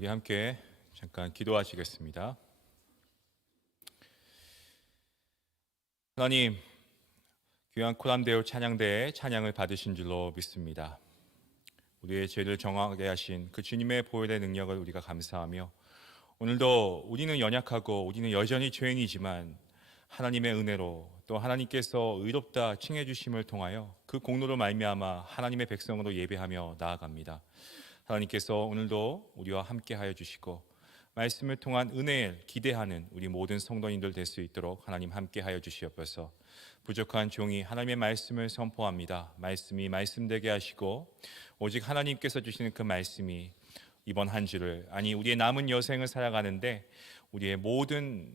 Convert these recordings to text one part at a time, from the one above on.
우리 함께 잠깐 기도하시겠습니다. 하나님, 귀한 코람데오 찬양대의 찬양을 받으신 줄로 믿습니다. 우리의 죄를 정하게 하신 그 주님의 보혈의 능력을 우리가 감사하며, 오늘도 우리는 연약하고 우리는 여전히 죄인이지만 하나님의 은혜로 또 하나님께서 의롭다 칭해 주심을 통하여 그 공로로 말미암아 하나님의 백성으로 예배하며 나아갑니다. 하나님께서 오늘도 우리와 함께 하여 주시고 말씀을 통한 은혜를 기대하는 우리 모든 성도님들 될 수 있도록 하나님 함께 하여 주시옵소서. 부족한 종이 하나님의 말씀을 선포합니다. 말씀이 말씀되게 하시고 오직 하나님께서 주시는 그 말씀이 이번 한 주를, 아니 우리의 남은 여생을 살아가는데 우리의 모든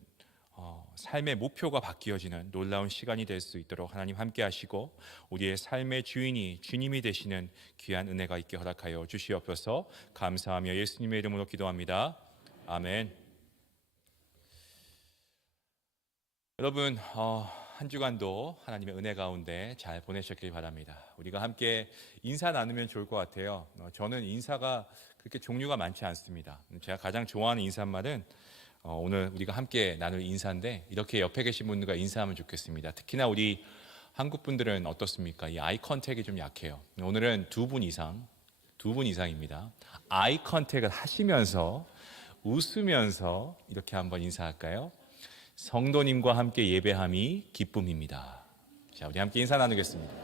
삶의 목표가 바뀌어지는 놀라운 시간이 될 수 있도록 하나님 함께 하시고 우리의 삶의 주인이 주님이 되시는 귀한 은혜가 있게 허락하여 주시옵소서. 감사하며 예수님의 이름으로 기도합니다. 아멘. 여러분, 한 주간도 하나님의 은혜 가운데 잘 보내셨길 바랍니다. 우리가 함께 인사 나누면 좋을 것 같아요. 저는 인사가 그렇게 종류가 많지 않습니다. 제가 가장 좋아하는 인사말은 오늘 우리가 함께 나눌 인사인데, 이렇게 옆에 계신 분들과 인사하면 좋겠습니다. 특히나 우리 한국 분들은 어떻습니까? 이 아이 컨택이 좀 약해요. 오늘은 두 분 이상입니다. 아이 컨택을 하시면서 웃으면서 이렇게 한번 인사할까요? 성도님과 함께 예배함이 기쁨입니다. 자, 우리 함께 인사 나누겠습니다.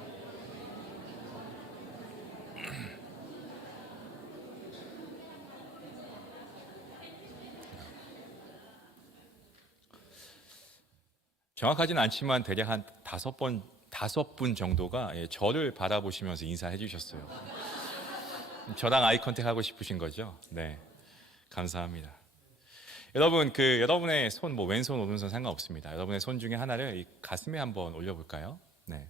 정확하진 않지만 대략 한 다섯 분 정도가 저를 바라보시면서 인사해 주셨어요. 저랑 아이 컨택 하고 싶으신 거죠? 네. 감사합니다. 여러분, 여러분의 손, 왼손, 오른손 상관없습니다. 여러분의 손 중에 하나를 이 가슴에 한번 올려볼까요? 네.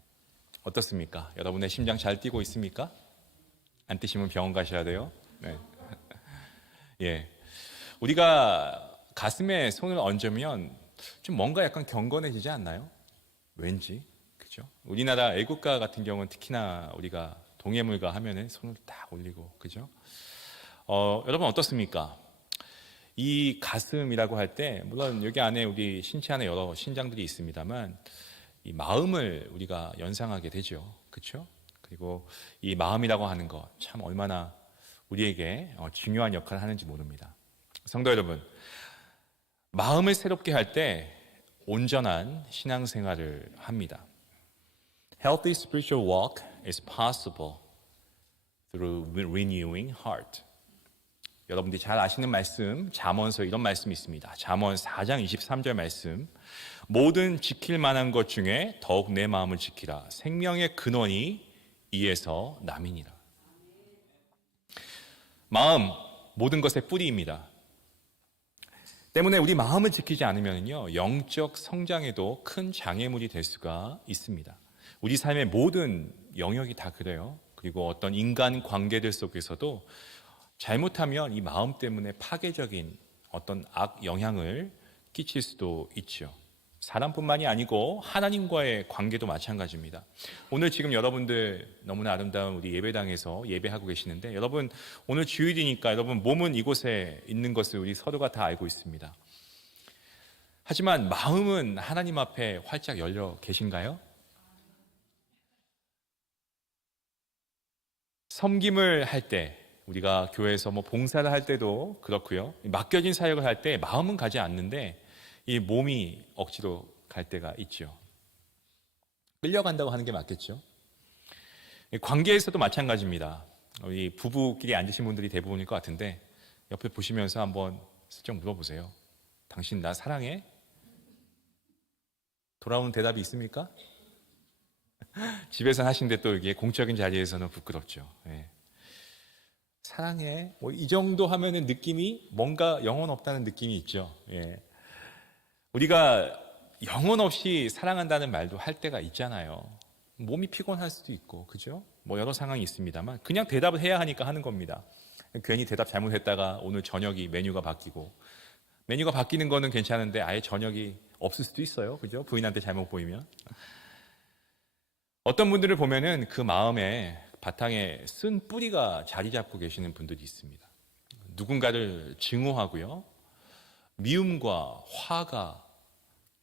어떻습니까? 여러분의 심장 잘 뛰고 있습니까? 안 뛰시면 병원 가셔야 돼요. 네. 예. 우리가 가슴에 손을 얹으면 좀 뭔가 약간 경건해지지 않나요? 왠지. 그죠? 우리나라 애국가 같은 경우는 특히나 우리가 동해물가 하면은 손을 딱 올리고, 그죠? 여러분 어떻습니까? 이 가슴이라고 할 때, 물론 여기 안에 우리 신체 안에 여러 신장들이 있습니다만, 이 마음을 우리가 연상하게 되죠. 그렇죠? 그리고 이 마음이라고 하는 것, 참 얼마나 우리에게 중요한 역할을 하는지 모릅니다. 성도 여러분, 마음을 새롭게 할 때 온전한 신앙생활을 합니다. Healthy spiritual walk is possible through renewing heart. 여러분들이 잘 아시는 말씀, 잠언서 이런 말씀이 있습니다. 잠언 4장 23절 말씀. 모든 지킬 만한 것 중에 더욱 내 마음을 지키라. 생명의 근원이 이에서 남이니라. 마음, 모든 것의 뿌리입니다. 때문에 우리 마음을 지키지 않으면요, 영적 성장에도 큰 장애물이 될 수가 있습니다. 우리 삶의 모든 영역이 다 그래요. 그리고 어떤 인간 관계들 속에서도 잘못하면 이 마음 때문에 파괴적인 어떤 악 영향을 끼칠 수도 있죠. 사람뿐만이 아니고 하나님과의 관계도 마찬가지입니다. 오늘 지금 여러분들 너무나 아름다운 우리 예배당에서 예배하고 계시는데, 여러분 오늘 주일이니까 여러분 몸은 이곳에 있는 것을 우리 서로가 다 알고 있습니다. 하지만 마음은 하나님 앞에 활짝 열려 계신가요? 섬김을 할 때, 우리가 교회에서 봉사를 할 때도 그렇고요. 맡겨진 사역을 할 때 마음은 가지 않는데 이 몸이 억지로 갈 때가 있죠. 끌려간다고 하는 게 맞겠죠. 관계에서도 마찬가지입니다. 우리 부부끼리 앉으신 분들이 대부분일 것 같은데 옆에 보시면서 한번 슬쩍 물어보세요. 당신 나 사랑해? 돌아오는 대답이 있습니까? 집에서 하시는데 또 이게 공적인 자리에서는 부끄럽죠. 예. 사랑해. 이 정도 하면은 느낌이 뭔가 영혼 없다는 느낌이 있죠. 예. 우리가 영혼 없이 사랑한다는 말도 할 때가 있잖아요. 몸이 피곤할 수도 있고, 그죠? 여러 상황이 있습니다만, 그냥 대답을 해야 하니까 하는 겁니다. 괜히 대답 잘못했다가 오늘 저녁이 메뉴가 바뀌고, 메뉴가 바뀌는 거는 괜찮은데 아예 저녁이 없을 수도 있어요. 그죠? 부인한테 잘못 보이면. 어떤 분들을 보면은 그 마음에 바탕에 쓴 뿌리가 자리 잡고 계시는 분들이 있습니다. 누군가를 증오하고요. 미움과 화가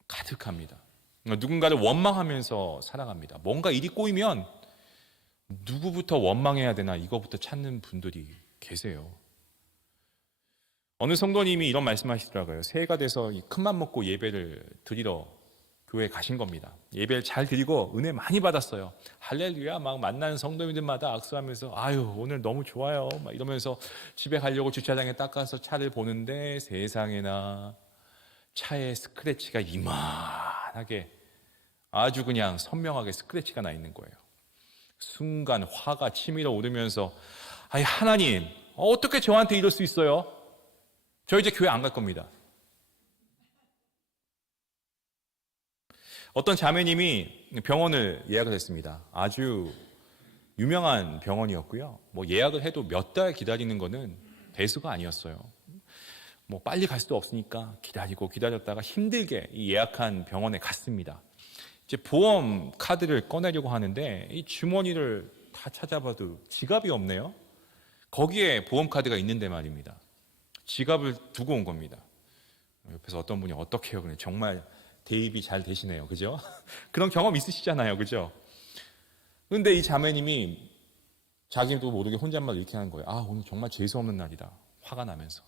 가득합니다. 누군가를 원망하면서 살아갑니다. 뭔가 일이 꼬이면 누구부터 원망해야 되나 이거부터 찾는 분들이 계세요. 어느 성도님이 이런 말씀하시더라고요. 새해가 돼서 큰맘 먹고 예배를 드리러 교회에 가신 겁니다. 예배를 잘 드리고 은혜 많이 받았어요. 할렐루야 막 만나는 성도님들마다 악수하면서 아유 오늘 너무 좋아요 막 이러면서 집에 가려고 주차장에 딱 가서 차를 보는데 세상에나 차에 스크래치가 이만하게 아주 그냥 선명하게 스크래치가 나 있는 거예요. 순간 화가 치밀어 오르면서 아니 하나님 어떻게 저한테 이럴 수 있어요? 저 이제 교회 안 갈 겁니다. 어떤 자매님이 병원을 예약을 했습니다. 아주 유명한 병원이었고요. 뭐 예약을 해도 몇 달 기다리는 거는 대수가 아니었어요. 뭐 빨리 갈 수도 없으니까 기다렸다가 힘들게 이 예약한 병원에 갔습니다. 이제 보험 카드를 꺼내려고 하는데 이 주머니를 다 찾아봐도 지갑이 없네요. 거기에 보험 카드가 있는데 말입니다. 지갑을 두고 온 겁니다. 옆에서 어떤 분이 어떻게 해요? 정말 대입이 잘 되시네요. 그죠? 그런 경험 있으시잖아요. 그죠? 근데 이 자매님이 자기도 모르게 혼잣말 이렇게 하는 거예요. 아, 오늘 정말 재수 없는 날이다. 화가 나면서.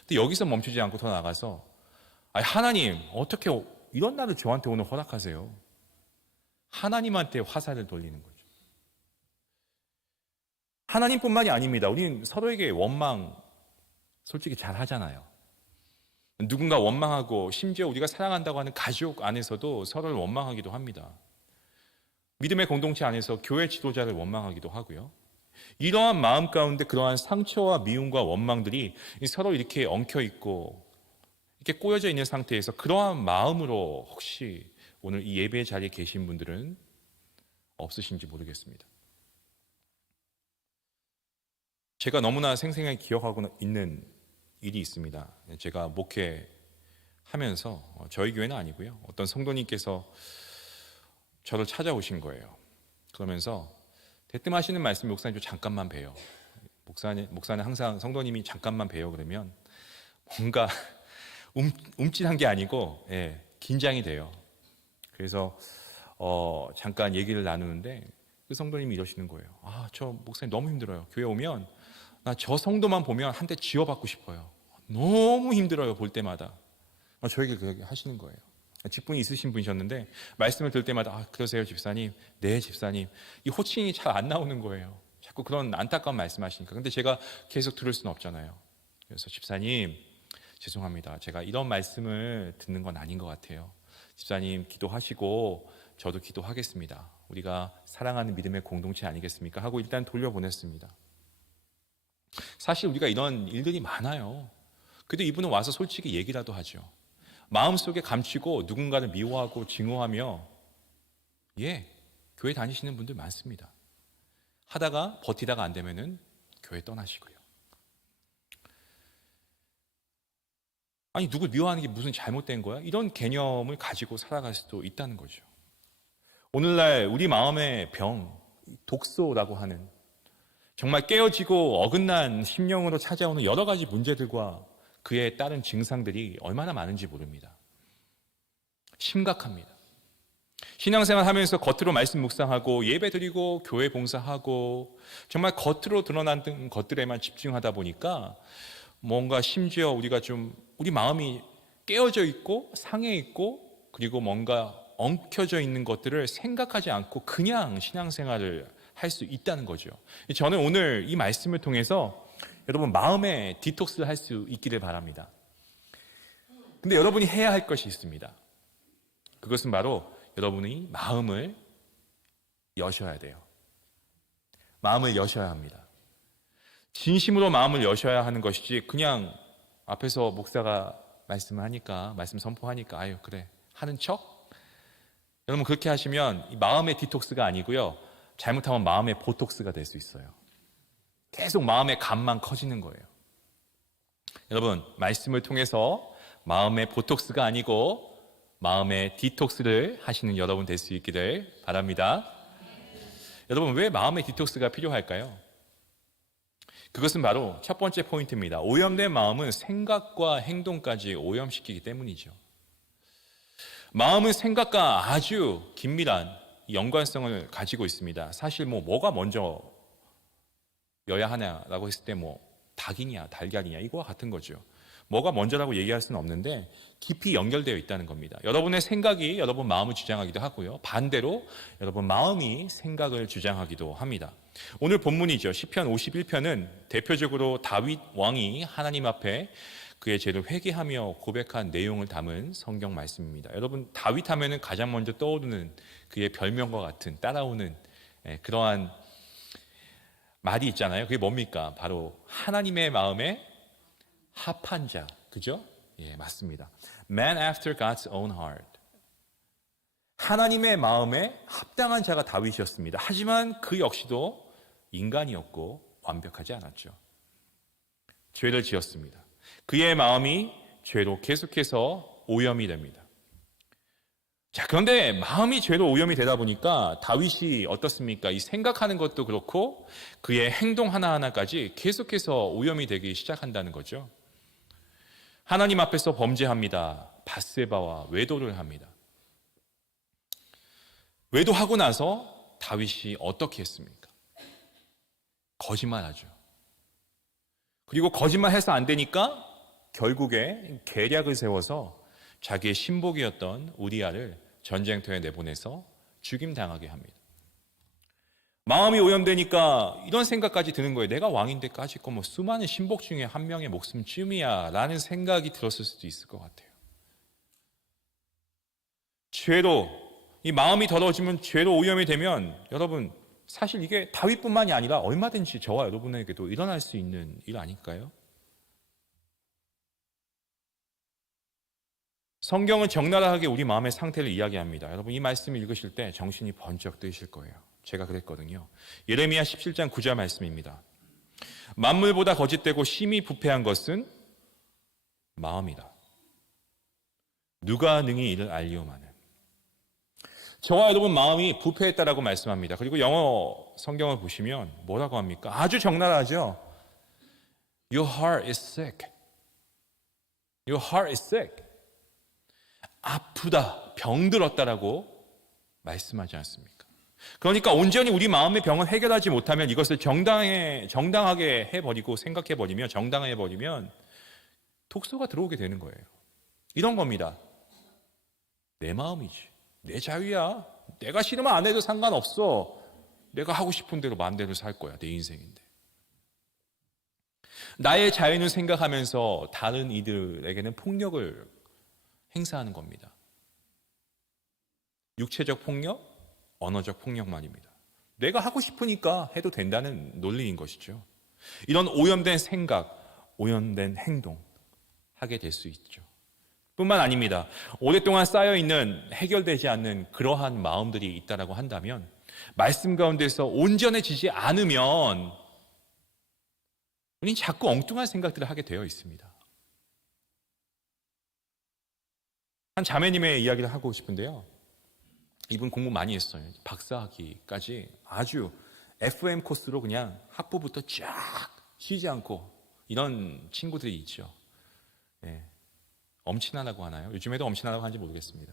근데 여기서 멈추지 않고 더 나가서 아니, 하나님, 어떻게 이런 날을 저한테 오늘 허락하세요? 하나님한테 화살을 돌리는 거죠. 하나님뿐만이 아닙니다. 우리는 서로에게 원망 솔직히 잘 하잖아요. 누군가 원망하고 심지어 우리가 사랑한다고 하는 가족 안에서도 서로를 원망하기도 합니다. 믿음의 공동체 안에서 교회 지도자를 원망하기도 하고요. 이러한 마음 가운데 그러한 상처와 미움과 원망들이 서로 이렇게 엉켜 있고 이렇게 꼬여져 있는 상태에서 그러한 마음으로 혹시 오늘 이 예배 자리에 계신 분들은 없으신지 모르겠습니다. 제가 너무나 생생하게 기억하고 있는 일이 있습니다. 제가 목회하면서 저희 교회는 아니고요. 어떤 성도님께서 저를 찾아오신 거예요. 그러면서 대뜸 하시는 말씀이 목사님 저 잠깐만 봬요. 목사는 항상 성도님이 잠깐만 봬요 그러면 뭔가 움찔한 게 아니고 긴장이 돼요. 그래서 잠깐 얘기를 나누는데 그 성도님이 이러시는 거예요. 아, 저 목사님 너무 힘들어요. 교회 오면 나 저 성도만 보면 한 대 쥐어받고 싶어요. 너무 힘들어요 볼 때마다. 저에게 그렇게 하시는 거예요. 직분이 있으신 분이셨는데 말씀을 들을 때마다 아, 그러세요 집사님? 네 집사님. 이 호칭이 잘 안 나오는 거예요. 자꾸 그런 안타까운 말씀하시니까. 근데 제가 계속 들을 수는 없잖아요. 그래서 집사님 죄송합니다. 제가 이런 말씀을 듣는 건 아닌 것 같아요. 집사님 기도하시고 저도 기도하겠습니다. 우리가 사랑하는 믿음의 공동체 아니겠습니까? 하고 일단 돌려보냈습니다. 사실 우리가 이런 일들이 많아요. 그래도 이분은 와서 솔직히 얘기라도 하죠. 마음속에 감추고 누군가를 미워하고 증오하며 교회 다니시는 분들 많습니다. 하다가 버티다가 안 되면은 교회 떠나시고요. 아니 누굴 미워하는 게 무슨 잘못된 거야? 이런 개념을 가지고 살아갈 수도 있다는 거죠. 오늘날 우리 마음의 병, 독소라고 하는 정말 깨어지고 어긋난 심령으로 찾아오는 여러 가지 문제들과 그에 따른 증상들이 얼마나 많은지 모릅니다. 심각합니다. 신앙생활 하면서 겉으로 말씀 묵상하고 예배 드리고 교회 봉사하고 정말 겉으로 드러난 것들에만 집중하다 보니까 뭔가 심지어 우리가 우리 마음이 깨어져 있고 상해 있고 그리고 뭔가 엉켜져 있는 것들을 생각하지 않고 그냥 신앙생활을 할 수 있다는 거죠. 저는 오늘 이 말씀을 통해서 여러분 마음의 디톡스를 할 수 있기를 바랍니다. 근데 여러분이 해야 할 것이 있습니다. 그것은 바로 여러분이 마음을 여셔야 돼요. 마음을 여셔야 합니다. 진심으로 마음을 여셔야 하는 것이지 그냥 앞에서 목사가 말씀을 하니까 말씀 선포하니까 아유 그래 하는 척? 여러분 그렇게 하시면 이 마음의 디톡스가 아니고요. 잘못하면 마음의 보톡스가 될 수 있어요. 계속 마음의 간만 커지는 거예요. 여러분 말씀을 통해서 마음의 보톡스가 아니고 마음의 디톡스를 하시는 여러분 될 수 있기를 바랍니다. 여러분 왜 마음의 디톡스가 필요할까요? 그것은 바로 첫 번째 포인트입니다. 오염된 마음은 생각과 행동까지 오염시키기 때문이죠. 마음은 생각과 아주 긴밀한 연관성을 가지고 있습니다. 사실 뭐가 먼저여야 하냐라고 했을 때 닭이냐 달걀이냐 이거와 같은 거죠. 뭐가 먼저라고 얘기할 수는 없는데 깊이 연결되어 있다는 겁니다. 여러분의 생각이 여러분 마음을 주장하기도 하고요. 반대로 여러분 마음이 생각을 주장하기도 합니다. 오늘 본문이죠. 시편 51편은 대표적으로 다윗 왕이 하나님 앞에 그의 죄를 회개하며 고백한 내용을 담은 성경 말씀입니다. 여러분 다윗 하면은 가장 먼저 떠오르는 그의 별명과 같은 따라오는 그러한 말이 있잖아요. 그게 뭡니까? 바로 하나님의 마음에 합한 자, 그죠? 예, 맞습니다. Man after God's own heart. 하나님의 마음에 합당한 자가 다윗이었습니다. 하지만 그 역시도 인간이었고 완벽하지 않았죠. 죄를 지었습니다. 그의 마음이 죄로 계속해서 오염이 됩니다. 자, 그런데 마음이 죄로 오염이 되다 보니까 다윗이 어떻습니까? 이 생각하는 것도 그렇고 그의 행동 하나하나까지 계속해서 오염이 되기 시작한다는 거죠. 하나님 앞에서 범죄합니다. 밧세바와 외도를 합니다. 외도하고 나서 다윗이 어떻게 했습니까? 거짓말하죠. 그리고 거짓말해서 안 되니까 결국에 계략을 세워서 자기의 신복이었던 우리아를 전쟁터에 내보내서 죽임당하게 합니다. 마음이 오염되니까 이런 생각까지 드는 거예요. 내가 왕인데 까짓 거 수많은 신복 중에 한 명의 목숨쯤이야 라는 생각이 들었을 수도 있을 것 같아요. 죄로 이 마음이 더러워지면 죄로 오염이 되면 여러분 사실 이게 다윗뿐만이 아니라 얼마든지 저와 여러분에게도 일어날 수 있는 일 아닐까요? 성경은 적나라하게 우리 마음의 상태를 이야기합니다. 여러분 이 말씀을 읽으실 때 정신이 번쩍 뜨실 거예요. 제가 그랬거든요. 예레미야 17장 9절 말씀입니다. 만물보다 거짓되고 심히 부패한 것은 마음이다. 누가 능히 이를 알리오마는. 저와 여러분 마음이 부패했다라고 말씀합니다. 그리고 영어 성경을 보시면 뭐라고 합니까? 아주 적나라하죠. Your heart is sick. Your heart is sick. 아프다, 병들었다라고 말씀하지 않습니까? 그러니까 온전히 우리 마음의 병을 해결하지 못하면 이것을 정당하게 해버리고 생각해버리면 정당화해버리면 독소가 들어오게 되는 거예요. 이런 겁니다. 내 마음이지. 내 자유야. 내가 싫으면 안 해도 상관없어. 내가 하고 싶은 대로 마음대로 살 거야. 내 인생인데. 나의 자유는 생각하면서 다른 이들에게는 폭력을 행사하는 겁니다. 육체적 폭력, 언어적 폭력만입니다. 내가 하고 싶으니까 해도 된다는 논리인 것이죠. 이런 오염된 생각, 오염된 행동 하게 될 수 있죠. 뿐만 아닙니다. 오랫동안 쌓여있는 해결되지 않는 그러한 마음들이 있다라고 한다면 말씀 가운데서 온전해지지 않으면 우리는 자꾸 엉뚱한 생각들을 하게 되어 있습니다. 한 자매님의 이야기를 하고 싶은데요. 이분 공부 많이 했어요. 박사학위까지 아주 FM 코스로 그냥 학부부터 쫙 쉬지 않고 이런 친구들이 있죠. 네. 엄친아라고 하나요? 요즘에도 엄친아라고 하는지 모르겠습니다.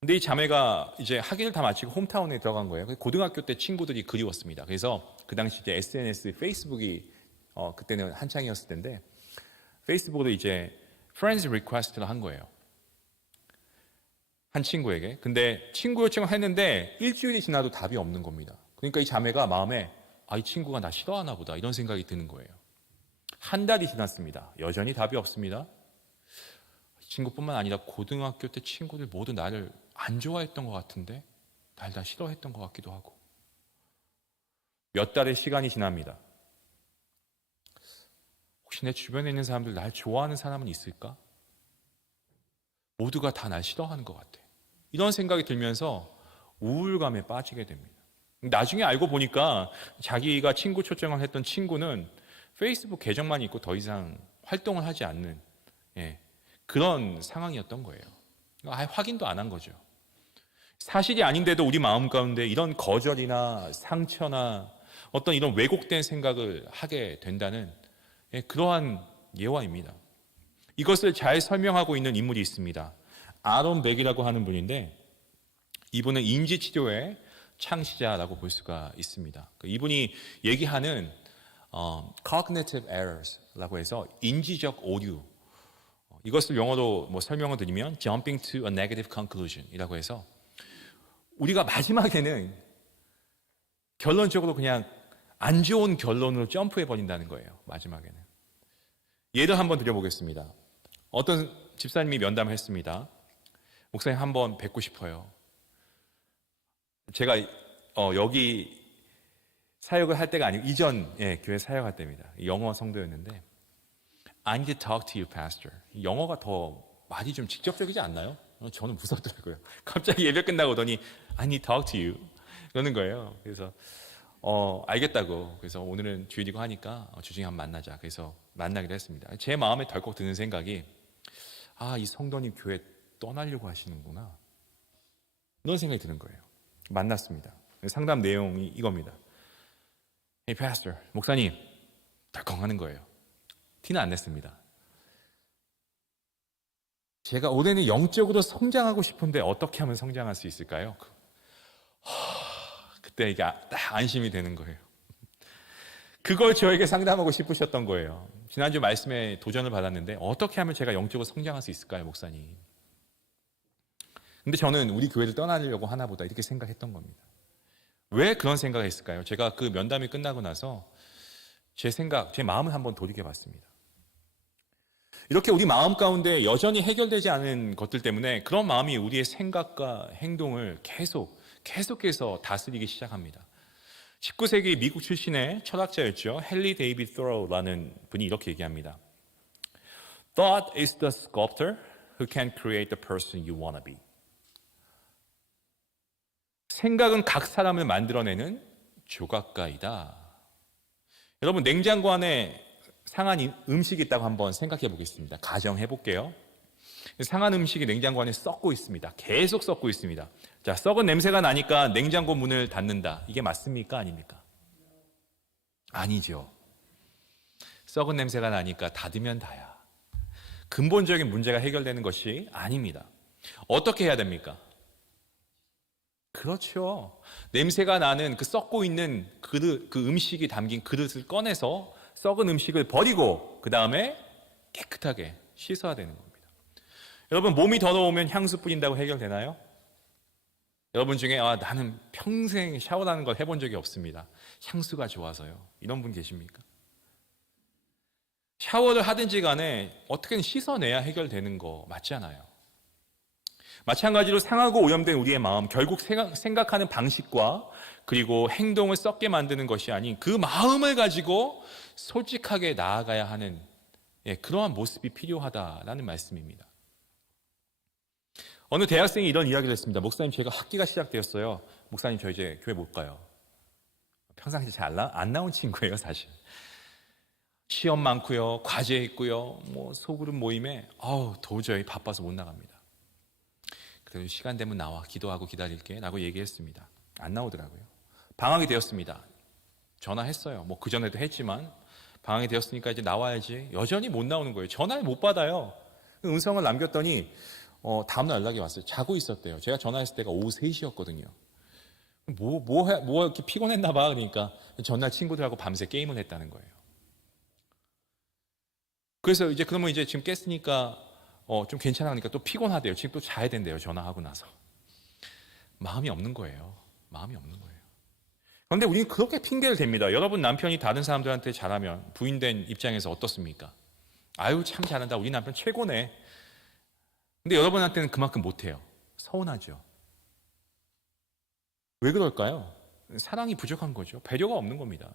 근데 이 자매가 이제 학위를 다 마치고 홈타운에 들어간 거예요. 고등학교 때 친구들이 그리웠습니다. 그래서 그 당시 이제 SNS, 페이스북이 그때는 한창이었을 텐데 페이스북으로 이제 friends request를 한 거예요. 한 친구에게. 근데 친구 요청을 했는데 일주일이 지나도 답이 없는 겁니다. 그러니까 이 자매가 마음에 이 친구가 나 싫어하나 보다 이런 생각이 드는 거예요. 한 달이 지났습니다. 여전히 답이 없습니다. 이 친구뿐만 아니라 고등학교 때 친구들 모두 나를 안 좋아했던 것 같은데 날 다 싫어했던 것 같기도 하고. 몇 달의 시간이 지납니다. 혹시 내 주변에 있는 사람들 날 좋아하는 사람은 있을까? 모두가 다 날 싫어하는 것 같아. 이런 생각이 들면서 우울감에 빠지게 됩니다. 나중에 알고 보니까 자기가 친구 초청을 했던 친구는 페이스북 계정만 있고 더 이상 활동을 하지 않는 그런 상황이었던 거예요. 아예 확인도 안 한 거죠. 사실이 아닌데도 우리 마음 가운데 이런 거절이나 상처나 어떤 이런 왜곡된 생각을 하게 된다는 그러한 예화입니다. 이것을 잘 설명하고 있는 인물이 있습니다. 아론 백이라고 하는 분인데 이분은 인지치료의 창시자라고 볼 수가 있습니다. 이분이 얘기하는 cognitive errors라고 해서 인지적 오류, 이것을 영어로 설명을 드리면 jumping to a negative conclusion이라고 해서 우리가 마지막에는 결론적으로 그냥 안 좋은 결론으로 점프해 버린다는 거예요. 마지막에는. 예를 한번 드려보겠습니다. 어떤 집사님이 면담을 했습니다. 목사님 한번 뵙고 싶어요. 제가 여기 사역을 할 때가 아니고 이전 교회 사역할 때입니다. 영어 성도였는데 I need to talk to you, pastor. 영어가 더 말이 좀 직접적이지 않나요? 저는 무섭더라고요. 갑자기 예배 끝나고 오더니 I need to talk to you 그러는 거예요. 그래서 알겠다고. 그래서 오늘은 주일이고 하니까 주중에 한번 만나자. 그래서 만나기로 했습니다. 제 마음에 덜컥 드는 생각이 이 성도님 교회 떠나려고 하시는구나. 그런 생각이 드는 거예요. 만났습니다. 상담 내용이 이겁니다. Hey, pastor, 목사님, 덜컹 하는 거예요. 티는 안 냈습니다. 제가 올해는 영적으로 성장하고 싶은데 어떻게 하면 성장할 수 있을까요? 그때 이게 딱 안심이 되는 거예요. 그걸 저에게 상담하고 싶으셨던 거예요. 지난주 말씀에 도전을 받았는데 어떻게 하면 제가 영적으로 성장할 수 있을까요, 목사님? 근데 저는 우리 교회를 떠나려고 하나 보다 이렇게 생각했던 겁니다. 왜 그런 생각을 했을까요? 제가 그 면담이 끝나고 나서 제 마음을 한번 돌이켜봤습니다. 이렇게 우리 마음 가운데 여전히 해결되지 않은 것들 때문에 그런 마음이 우리의 생각과 행동을 계속해서 다스리기 시작합니다. 19세기 미국 출신의 철학자였죠. 헨리 데이비드 thoreau라는 분이 이렇게 얘기합니다. Thought is the sculptor who can create the person you want to be. 생각은 각 사람을 만들어내는 조각가이다. 여러분, 냉장고 안에 상한 음식이 있다고 한번 생각해 보겠습니다. 가정해 볼게요. 상한 음식이 냉장고 안에 썩고 있습니다. 계속 썩고 있습니다. 자, 썩은 냄새가 나니까 냉장고 문을 닫는다. 이게 맞습니까? 아닙니까? 아니죠. 썩은 냄새가 나니까 닫으면 다야. 근본적인 문제가 해결되는 것이 아닙니다. 어떻게 해야 됩니까? 그렇죠. 냄새가 나는 그 썩고 있는 그 음식이 담긴 그릇을 꺼내서 썩은 음식을 버리고 그 다음에 깨끗하게 씻어야 되는 겁니다. 여러분, 몸이 더러우면 향수 뿌린다고 해결되나요? 여러분 중에 나는 평생 샤워라는 걸 해본 적이 없습니다. 향수가 좋아서요. 이런 분 계십니까? 샤워를 하든지 간에 어떻게든 씻어내야 해결되는 거 맞잖아요. 마찬가지로 상하고 오염된 우리의 마음, 결국 생각하는 방식과 그리고 행동을 썩게 만드는 것이 아닌 그 마음을 가지고 솔직하게 나아가야 하는 그러한 모습이 필요하다라는 말씀입니다. 어느 대학생이 이런 이야기를 했습니다. 목사님, 제가 학기가 시작되었어요. 목사님, 저 이제 교회 못 가요. 평상시에 잘 안 나온 친구예요, 사실. 시험 많고요, 과제 있고요, 소그룹 모임에 도저히 바빠서 못 나갑니다. 그래도 시간 되면 나와, 기도하고 기다릴게 라고 얘기했습니다. 안 나오더라고요. 방학이 되었습니다. 전화했어요. 그전에도 했지만 방학이 되었으니까 이제 나와야지. 여전히 못 나오는 거예요. 전화를 못 받아요. 음성을 남겼더니 다음날 연락이 왔어요. 자고 있었대요. 제가 전화했을 때가 오후 3시였거든요. 뭐 이렇게 피곤했나 봐. 그러니까 전날 친구들하고 밤새 게임을 했다는 거예요. 그래서 그러면 지금 깼으니까 좀 괜찮으니까 또 피곤하대요. 지금 또 자야 된대요. 전화하고 나서. 마음이 없는 거예요. 마음이 없는 거예요. 그런데 우리는 그렇게 핑계를 댑니다. 여러분 남편이 다른 사람들한테 잘하면 부인된 입장에서 어떻습니까? 아유, 참 잘한다. 우리 남편 최고네. 근데 여러분한테는 그만큼 못해요. 서운하죠. 왜 그럴까요? 사랑이 부족한 거죠. 배려가 없는 겁니다.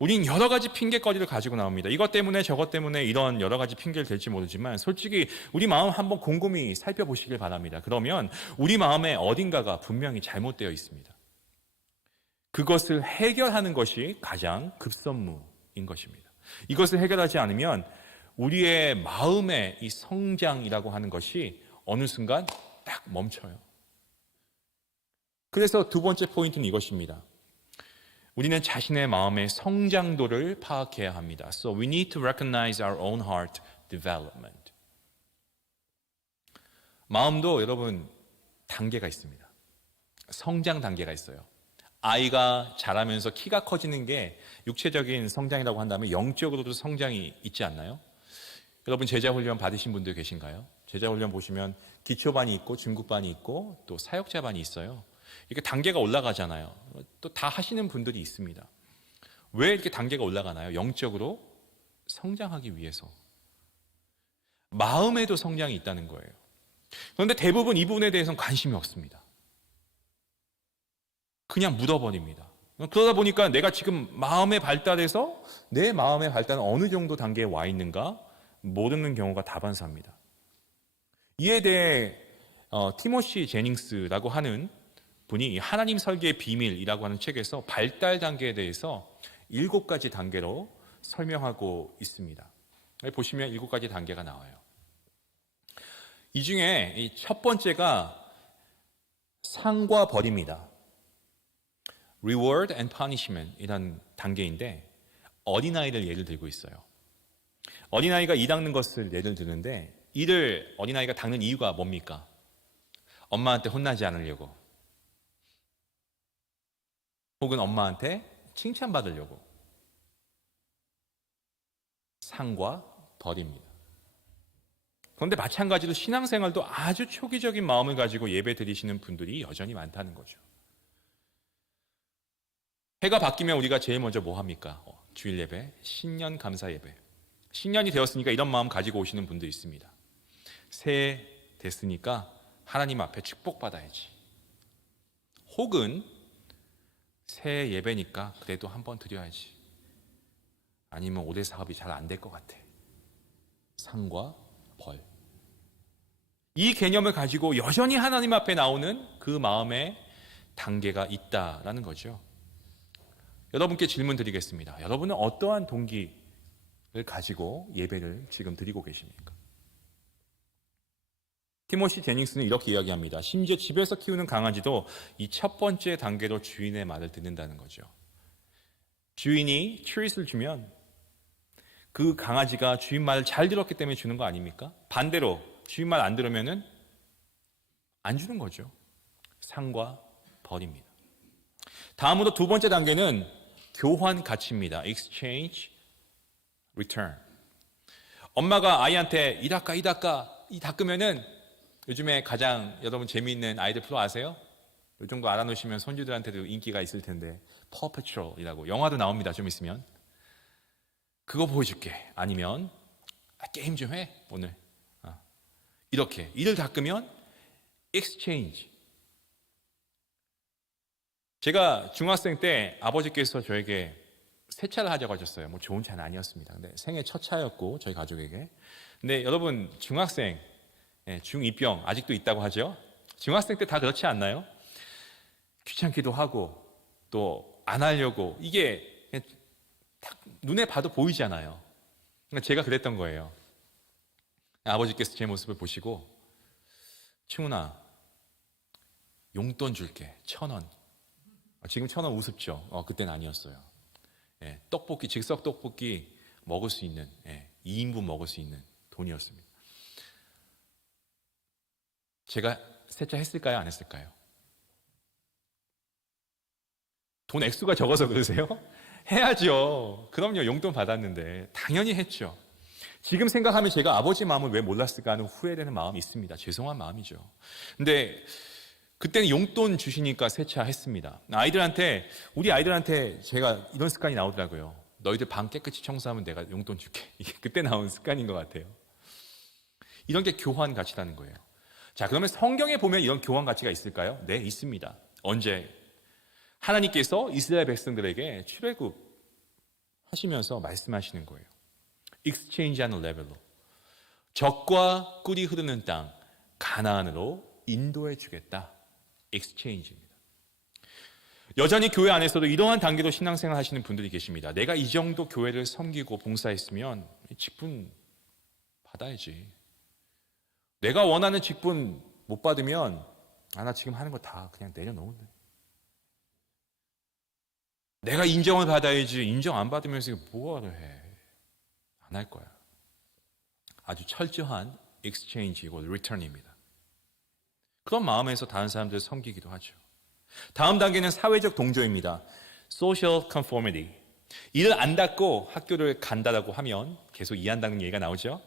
우린 여러 가지 핑계거리를 가지고 나옵니다. 이것 때문에 저것 때문에 이런 여러 가지 핑계를 댈지 모르지만 솔직히 우리 마음 한번 곰곰이 살펴보시길 바랍니다. 그러면 우리 마음에 어딘가가 분명히 잘못되어 있습니다. 그것을 해결하는 것이 가장 급선무인 것입니다. 이것을 해결하지 않으면 우리의 마음의 이 성장이라고 하는 것이 어느 순간 딱 멈춰요. 그래서 두 번째 포인트는 이것입니다. 우리는 자신의 마음의 성장도를 파악해야 합니다. So we need to recognize our own heart development. 마음도 여러분 단계가 있습니다. 성장 단계가 있어요. 아이가 자라면서 키가 커지는 게 육체적인 성장이라고 한다면 영적으로도 성장이 있지 않나요? 여러분 제자훈련 받으신 분들 계신가요? 제자훈련 보시면 기초반이 있고 중급반이 있고 또 사역자반이 있어요. 이렇게 단계가 올라가잖아요. 또 다 하시는 분들이 있습니다. 왜 이렇게 단계가 올라가나요? 영적으로 성장하기 위해서. 마음에도 성장이 있다는 거예요. 그런데 대부분 이 부분에 대해서는 관심이 없습니다. 그냥 묻어버립니다. 그러다 보니까 내가 지금 마음의 발달에서 내 마음의 발달은 어느 정도 단계에 와 있는가 모르는 경우가 다반사입니다. 이에 대해 티모시 제닝스라고 하는 분이 하나님 설계의 비밀이라고 하는 책에서 발달 단계에 대해서 7가지 단계로 설명하고 있습니다. 보시면 7가지 단계가 나와요. 이 중에 첫 번째가 상과 벌입니다. Reward and punishment 이라는 단계인데 어린아이를 예를 들고 있어요. 어린아이가 이 닦는 것을 예를 드는데 이를 어린아이가 닦는 이유가 뭡니까? 엄마한테 혼나지 않으려고 혹은 엄마한테 칭찬받으려고. 상과 벌입니다. 그런데 마찬가지로 신앙생활도 아주 초기적인 마음을 가지고 예배 드리시는 분들이 여전히 많다는 거죠. 해가 바뀌면 우리가 제일 먼저 뭐 합니까? 주일 예배, 신년 감사 예배. 신년이 되었으니까 이런 마음 가지고 오시는 분도 있습니다. 새해 됐으니까 하나님 앞에 축복받아야지. 혹은 새해 예배니까 그래도 한번 드려야지. 아니면 올해 사업이 잘 안 될 것 같아. 상과 벌. 이 개념을 가지고 여전히 하나님 앞에 나오는 그 마음의 단계가 있다라는 거죠. 여러분께 질문 드리겠습니다. 여러분은 어떠한 동기를 가지고 예배를 지금 드리고 계십니까? 티모시 제닝스는 이렇게 이야기합니다. 심지어 집에서 키우는 강아지도 이 첫 번째 단계로 주인의 말을 듣는다는 거죠. 주인이 트릿을 주면 그 강아지가 주인 말을 잘 들었기 때문에 주는 거 아닙니까? 반대로 주인 말 안 들으면은 안 주는 거죠. 상과 벌입니다. 다음으로 두 번째 단계는 교환 가치입니다. Exchange, return. 엄마가 아이한테 이 닦으면은 요즘에 가장 여러분 재미있는 아이들 프로 아세요? 이 정도 알아놓으시면 손주들한테도 인기가 있을 텐데 Paw Patrol이라고 영화도 나옵니다. 좀 있으면. 그거 보여줄게. 아니면 게임 좀 해 오늘. 이렇게 이를 닦으면 exchange. 제가 중학생 때 아버지께서 저에게 새 차를 하자고 하셨어요. 뭐 좋은 차는 아니었습니다. 근데 생애 첫 차였고 저희 가족에게. 근데 여러분 중학생, 중2병 아직도 있다고 하죠. 중학생 때 다 그렇지 않나요? 귀찮기도 하고 또 안 하려고 이게 딱 눈에 봐도 보이잖아요. 그러니까 제가 그랬던 거예요. 아버지께서 제 모습을 보시고 충훈아 용돈 줄게 1,000원. 지금 1,000원 우습죠? 그때는 아니었어요. 떡볶이 즉석 떡볶이 먹을 수 있는 2인분 먹을 수 있는 돈이었습니다. 제가 세차 했을까요? 안 했을까요? 돈 액수가 적어서 그러세요? 해야죠. 그럼요. 용돈 받았는데 당연히 했죠. 지금 생각하면 제가 아버지 마음을 왜 몰랐을까 하는 후회되는 마음이 있습니다. 죄송한 마음이죠. 근데 그때는 용돈 주시니까 세차했습니다. 우리 아이들한테 제가 이런 습관이 나오더라고요. 너희들 방 깨끗이 청소하면 내가 용돈 줄게. 이게 그때 나온 습관인 것 같아요. 이런 게 교환 가치라는 거예요. 자, 그러면 성경에 보면 이런 교환 가치가 있을까요? 네, 있습니다. 언제? 하나님께서 이스라엘 백성들에게 출애굽 하시면서 말씀하시는 거예요. 익스체인지하는 레벨로 적과 꿀이 흐르는 땅 가나안으로 인도해 주겠다. 익스체인지입니다. 여전히 교회 안에서도 이러한 단계로 신앙생활 하시는 분들이 계십니다. 내가 이 정도 교회를 섬기고 봉사했으면 직분 받아야지. 내가 원하는 직분 못 받으면 나 지금 하는 거 다 그냥 내려놓을래. 내가 인정을 받아야지. 인정 안 받으면서 뭐하러 해. 안 할 거야. 아주 철저한 exchange이고 return입니다. 그런 마음에서 다른 사람들을 섬기기도 하죠. 다음 단계는 사회적 동조입니다. social conformity. 이를 안 닦고 학교를 간다라고 하면 계속 이해한다는 얘기가 나오죠.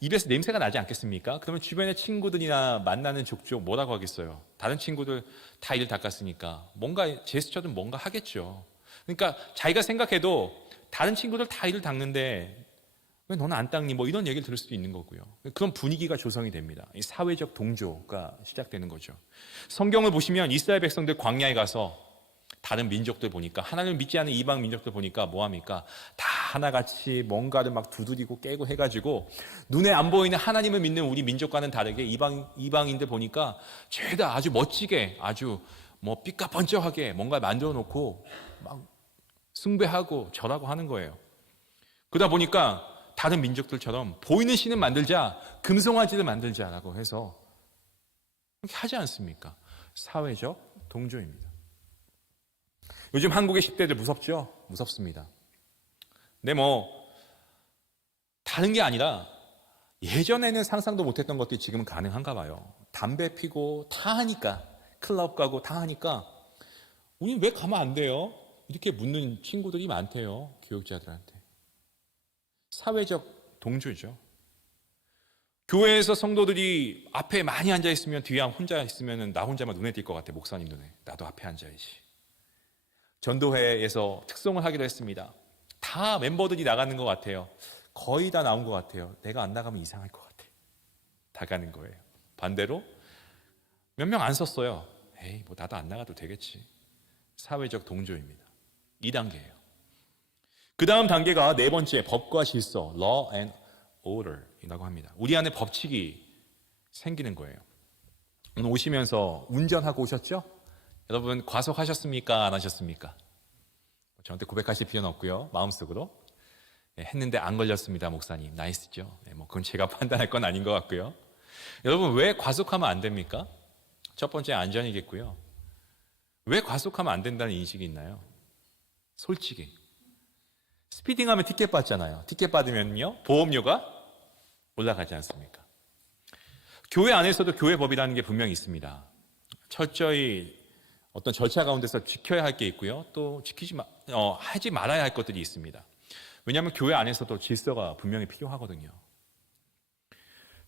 입에서 냄새가 나지 않겠습니까? 그러면 주변의 친구들이나 만나는 족족 뭐라고 하겠어요? 다른 친구들 다 이를 닦았으니까 뭔가 제스처든 뭔가 하겠죠. 그러니까 자기가 생각해도 다른 친구들 다 이를 닦는데 왜 너는 안 닦니? 뭐 이런 얘기를 들을 수도 있는 거고요. 그런 분위기가 조성이 됩니다. 이 사회적 동조가 시작되는 거죠. 성경을 보시면 이스라엘 백성들 광야에 가서 다른 민족들 보니까, 하나님을 믿지 않는 이방 민족들 보니까 뭐합니까? 다 하나같이 뭔가를 막 두드리고 깨고 해가지고 눈에 안 보이는 하나님을 믿는 우리 민족과는 다르게 이방인들 보니까 죄다 아주 멋지게, 아주 뭐 삐까번쩍하게 뭔가 만들어 놓고 막 숭배하고 절하고 하는 거예요. 그러다 보니까 다른 민족들처럼 보이는 신을 만들자, 금송아지를 만들자라고 해서 그렇게 하지 않습니까? 사회적 동조입니다. 요즘 한국의 10대들 무섭죠? 무섭습니다. 근데 다른 게 아니라 예전에는 상상도 못했던 것들이 지금은 가능한가 봐요. 담배 피고 다 하니까, 클럽 가고 다 하니까 우리 왜 가면 안 돼요? 이렇게 묻는 친구들이 많대요. 교육자들한테. 사회적 동조죠. 교회에서 성도들이 앞에 많이 앉아 있으면 뒤에 혼자 있으면 나 혼자만 눈에 띌 것 같아. 목사님 눈에. 나도 앞에 앉아야지. 전도회에서 특송을 하기로 했습니다. 다 멤버들이 나가는 것 같아요. 거의 다 나온 것 같아요. 내가 안 나가면 이상할 것 같아. 다 가는 거예요. 반대로 몇 명 안 썼어요. 에이, 뭐 나도 안 나가도 되겠지. 사회적 동조입니다. 2단계예요. 그 다음 단계가 네 번째, 법과 질서, law and order이라고 합니다. 우리 안에 법칙이 생기는 거예요. 오늘 오시면서 운전하고 오셨죠? 여러분 과속하셨습니까? 안 하셨습니까? 저한테 고백하실 필요는 없고요. 마음속으로. 했는데 안 걸렸습니다, 목사님. 나이스죠? 그건 제가 판단할 건 아닌 것 같고요. 여러분 왜 과속하면 안 됩니까? 첫 번째 안전이겠고요. 왜 과속하면 안 된다는 인식이 있나요? 솔직히. 스피딩하면 티켓 받잖아요. 티켓 받으면요, 보험료가 올라가지 않습니까? 교회 안에서도 교회법이라는 게 분명히 있습니다. 철저히 어떤 절차 가운데서 지켜야 할 게 있고요. 또 하지 말아야 할 것들이 있습니다. 왜냐하면 교회 안에서도 질서가 분명히 필요하거든요.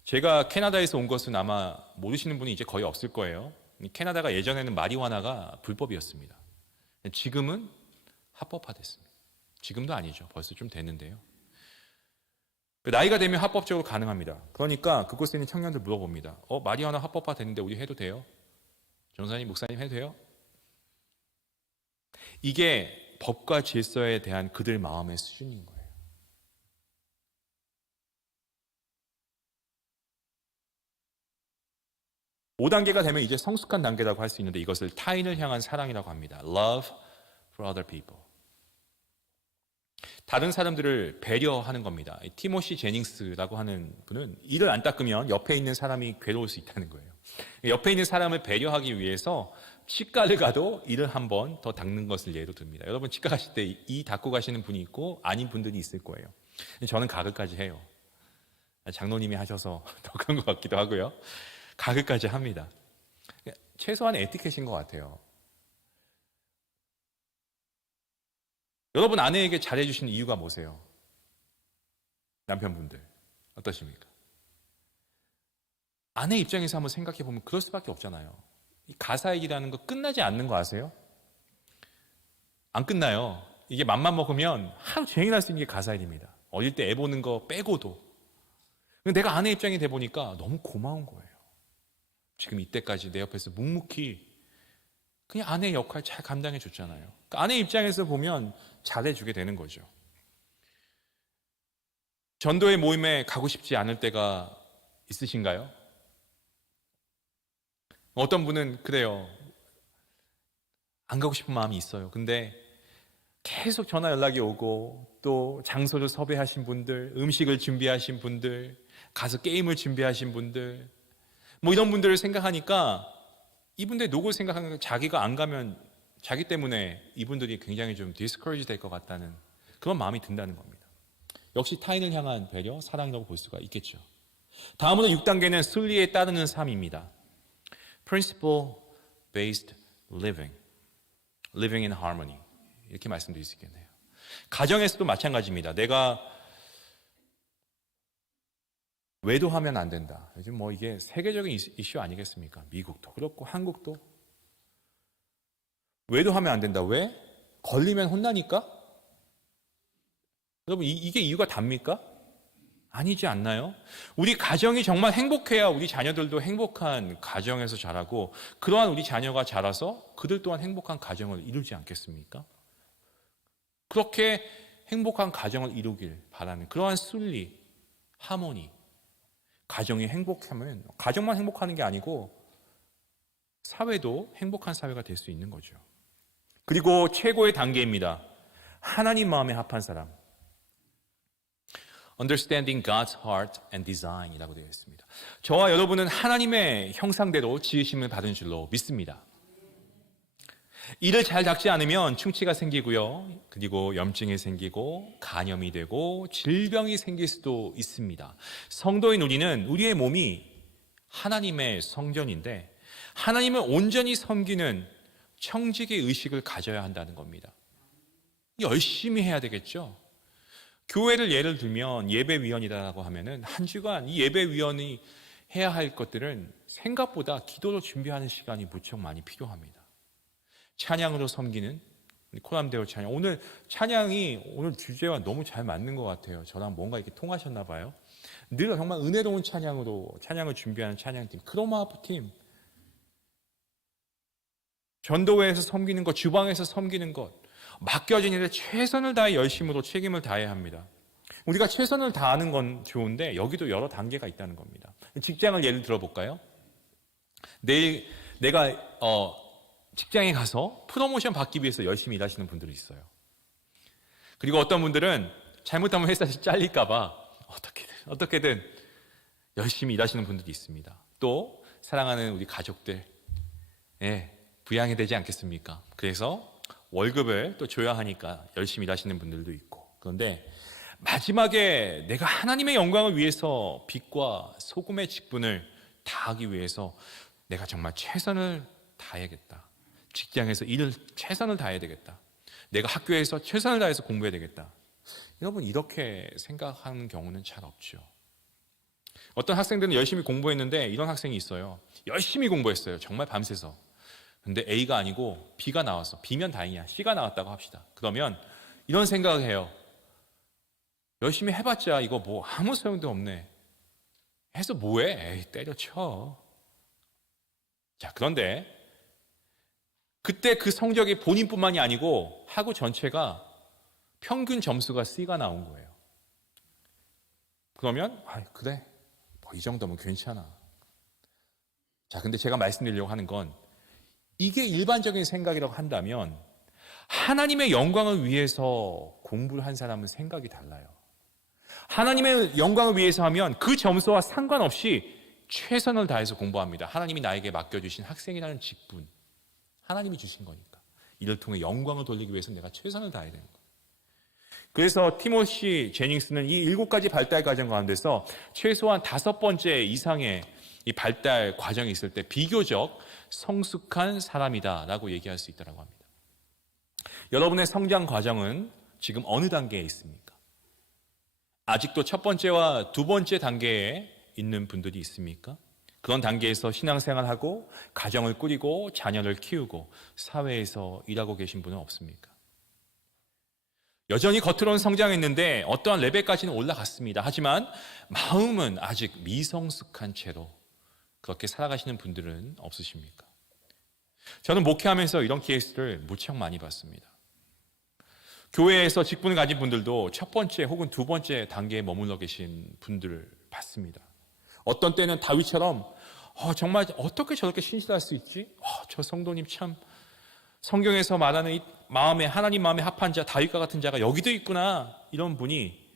제가 캐나다에서 온 것은 아마 모르시는 분이 이제 거의 없을 거예요. 캐나다가 예전에는 마리화나가 불법이었습니다. 지금은 합법화됐습니다. 지금도 아니죠. 벌써 좀 됐는데요. 나이가 되면 합법적으로 가능합니다. 그러니까 그곳에 있는 청년들 물어봅니다. 마리화나 합법화 됐는데 우리 해도 돼요? 전사님, 목사님 해도 돼요? 이게 법과 질서에 대한 그들 마음의 수준인 거예요. (5단계가) 되면 이제 성숙한 단계라고 할 수 있는데 이것을 타인을 향한 사랑이라고 합니다. Love for other people. 다른 사람들을 배려하는 겁니다. 티모시 제닝스라고 하는 분은 이를 안 닦으면 옆에 있는 사람이 괴로울 수 있다는 거예요. 옆에 있는 사람을 배려하기 위해서 치과를 가도 이를 한 번 더 닦는 것을 예로 듭니다. 여러분 치과 가실 때 이 닦고 가시는 분이 있고 아닌 분들이 있을 거예요. 저는 가글까지 해요. 장로님이 하셔서 더 그런 것 같기도 하고요. 가글까지 합니다. 최소한의 에티켓인 것 같아요. 여러분 아내에게 잘해주시는 이유가 뭐세요? 남편분들 어떠십니까? 아내 입장에서 한번 생각해 보면 그럴 수밖에 없잖아요. 이 가사일이라는 거 끝나지 않는 거 아세요? 안 끝나요. 이게 맘만 먹으면 하루 종일 할 수 있는 게 가사일입니다. 어릴 때 애 보는 거 빼고도. 근데 내가 아내 입장이 돼 보니까 너무 고마운 거예요. 지금 이때까지 내 옆에서 묵묵히 그냥 아내의 역할 잘 감당해 줬잖아요. 그러니까 아내 입장에서 보면 잘해주게 되는 거죠. 전도의 모임에 가고 싶지 않을 때가 있으신가요? 어떤 분은 그래요. 안 가고 싶은 마음이 있어요. 근데 계속 전화 연락이 오고 또 장소를 섭외하신 분들, 음식을 준비하신 분들, 가서 게임을 준비하신 분들, 이런 분들을 생각하니까 이분들의 노고를 생각하는 거 자기가 안 가면 자기 때문에 이분들이 굉장히 좀 디스커리지 될 것 같다는 그런 마음이 든다는 겁니다. 역시 타인을 향한 배려, 사랑이라고 볼 수가 있겠죠. 다음으로 6단계는 순리에 따르는 삶입니다. Principle based living, living in harmony, 이렇게 말씀드릴 수 있겠네요. 가정에서도 마찬가지입니다. 내가 외도하면 안 된다. 요즘 뭐 이게 세계적인 이슈 아니겠습니까? 미국도 그렇고 한국도 외도하면 안 된다. 왜? 걸리면 혼나니까? 여러분 이게 이유가 답니까? 아니지 않나요? 우리 가정이 정말 행복해야 우리 자녀들도 행복한 가정에서 자라고 그러한 우리 자녀가 자라서 그들 또한 행복한 가정을 이루지 않겠습니까? 그렇게 행복한 가정을 이루길 바라는 그러한 순리, 하모니, 가정이 행복하면 가정만 행복하는 게 아니고 사회도 행복한 사회가 될 수 있는 거죠. 그리고 최고의 단계입니다. 하나님 마음에 합한 사람. Understanding God's heart and design이라고 되어 있습니다. 저와 여러분은 하나님의 형상대로 지으심을 받은 줄로 믿습니다. 이를 잘 닦지 않으면 충치가 생기고요. 그리고 염증이 생기고 간염이 되고 질병이 생길 수도 있습니다. 성도인 우리는 우리의 몸이 하나님의 성전인데 하나님을 온전히 섬기는 청지기 의식을 가져야 한다는 겁니다. 열심히 해야 되겠죠. 교회를 예를 들면 예배위원이라고 하면은 한 주간 이 예배위원이 해야 할 것들은 생각보다 기도로 준비하는 시간이 무척 많이 필요합니다. 찬양으로 섬기는 코람데오 찬양. 오늘 찬양이 오늘 주제와 너무 잘 맞는 것 같아요. 저랑 뭔가 이렇게 통하셨나 봐요. 늘 정말 은혜로운 찬양으로 찬양을 준비하는 찬양팀, 크로마하프 팀, 전도회에서 섬기는 것, 주방에서 섬기는 것, 맡겨진 일에 최선을 다해 열심으로 책임을 다해야 합니다. 우리가 최선을 다하는 건 좋은데 여기도 여러 단계가 있다는 겁니다. 직장을 예를 들어볼까요? 내일 내가 직장에 가서 프로모션 받기 위해서 열심히 일하시는 분들이 있어요. 그리고 어떤 분들은 잘못하면 회사에서 잘릴까 봐 어떻게든 열심히 일하시는 분들이 있습니다. 또 사랑하는 우리 가족들 부양이 되지 않겠습니까? 그래서 월급을 또 줘야 하니까 열심히 일하시는 분들도 있고. 그런데 마지막에 내가 하나님의 영광을 위해서 빛과 소금의 직분을 다하기 위해서 내가 정말 최선을 다해야겠다. 직장에서 일을 최선을 다해야 되겠다. 내가 학교에서 최선을 다해서 공부해야 되겠다. 여러분 이렇게 생각하는 경우는 잘 없죠. 어떤 학생들은 열심히 공부했는데 이런 학생이 있어요. 열심히 공부했어요. 정말 밤새서. 근데 A가 아니고 B가 나왔어. B면 다행이야. C가 나왔다고 합시다. 그러면 이런 생각을 해요. 열심히 해봤자 이거 뭐 아무 소용도 없네. 해서 뭐해? 에이, 때려쳐. 자, 그런데 그때 그 성적이 본인뿐만이 아니고 학우 전체가 평균 점수가 C가 나온 거예요. 그러면 그래. 뭐 이 정도면 괜찮아. 자, 근데 제가 말씀드리려고 하는 건 이게 일반적인 생각이라고 한다면 하나님의 영광을 위해서 공부를 한 사람은 생각이 달라요. 하나님의 영광을 위해서 하면 그 점수와 상관없이 최선을 다해서 공부합니다. 하나님이 나에게 맡겨주신 학생이라는 직분, 하나님이 주신 거니까. 이를 통해 영광을 돌리기 위해서 내가 최선을 다해야 되는 거예요. 그래서 티모시 제닝스는 이 7가지 발달 과정 가운데서 최소한 5번째 이상의 이 발달 과정이 있을 때 비교적 성숙한 사람이다라고 얘기할 수 있다고 합니다. 여러분의 성장 과정은 지금 어느 단계에 있습니까? 아직도 첫 번째와 두 번째 단계에 있는 분들이 있습니까? 그런 단계에서 신앙생활하고 가정을 꾸리고 자녀를 키우고 사회에서 일하고 계신 분은 없습니까? 여전히 겉으로는 성장했는데 어떠한 레벨까지는 올라갔습니다. 하지만 마음은 아직 미성숙한 채로 그렇게 살아가시는 분들은 없으십니까? 저는 목회하면서 이런 케이스를 무척 많이 봤습니다. 교회에서 직분을 가진 분들도 첫 번째 혹은 두 번째 단계에 머물러 계신 분들을 봤습니다. 어떤 때는 다윗처럼 정말 어떻게 저렇게 신실할 수 있지? 저 성도님 참 성경에서 말하는 이 하나님 마음에 합한 자, 다윗과 같은 자가 여기도 있구나. 이런 분이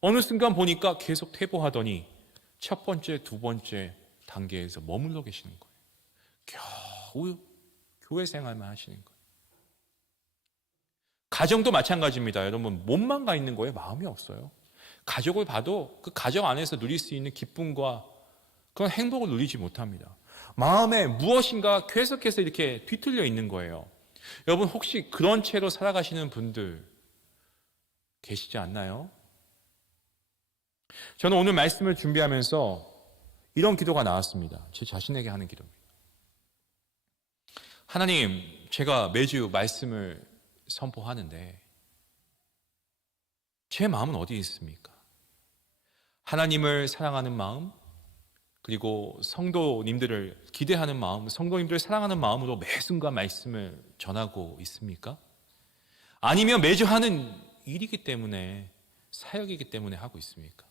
어느 순간 보니까 계속 퇴보하더니 첫 번째, 두 번째 단계에서 머물러 계시는 거예요. 겨우 교회 생활만 하시는 거예요. 가정도 마찬가지입니다. 여러분, 몸만 가 있는 거에 마음이 없어요. 가족을 봐도 그 가정 안에서 누릴 수 있는 기쁨과 그런 행복을 누리지 못합니다. 마음에 무엇인가 계속해서 이렇게 뒤틀려 있는 거예요. 여러분, 혹시 그런 채로 살아가시는 분들 계시지 않나요? 저는 오늘 말씀을 준비하면서 이런 기도가 나왔습니다. 제 자신에게 하는 기도입니다. 하나님, 제가 매주 말씀을 선포하는데 제 마음은 어디에 있습니까? 하나님을 사랑하는 마음, 그리고 성도님들을 기대하는 마음, 성도님들을 사랑하는 마음으로 매 순간 말씀을 전하고 있습니까? 아니면 매주 하는 일이기 때문에, 사역이기 때문에 하고 있습니까?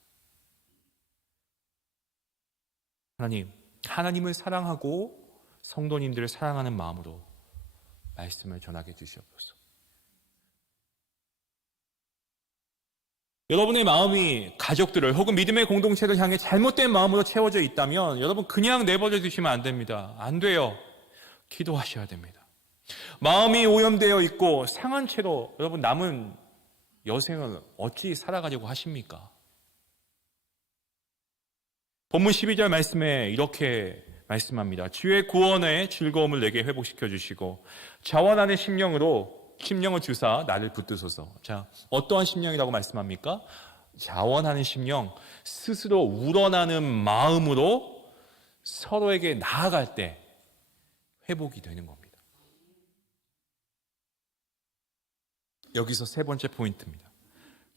하나님, 하나님을 사랑하고 성도님들을 사랑하는 마음으로 말씀을 전하게 주시옵소서. 여러분의 마음이 가족들을 혹은 믿음의 공동체를 향해 잘못된 마음으로 채워져 있다면 여러분 그냥 내버려 두시면 안 됩니다. 안 돼요. 기도하셔야 됩니다. 마음이 오염되어 있고 상한 채로 여러분 남은 여생을 어찌 살아가려고 하십니까? 본문 12절 말씀에 이렇게 말씀합니다. 주의 구원의 즐거움을 내게 회복시켜 주시고 자원하는 심령을 주사 나를 붙드소서. 자, 어떠한 심령이라고 말씀합니까? 자원하는 심령, 스스로 우러나는 마음으로 서로에게 나아갈 때 회복이 되는 겁니다. 여기서 세 번째 포인트입니다.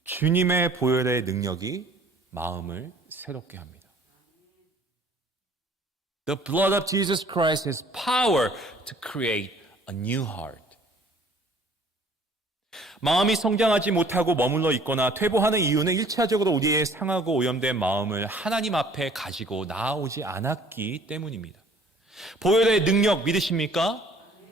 주님의 보혈의 능력이 마음을 새롭게 합니다. The blood of Jesus Christ has power to create a new heart. 마음이 성장하지 못하고 머물러 있거나 퇴보하는 이유는 1차적으로 우리의 상하고 오염된 마음을 하나님 앞에 가지고 나아오지 않았기 때문입니다. 보혈의 능력 믿으십니까?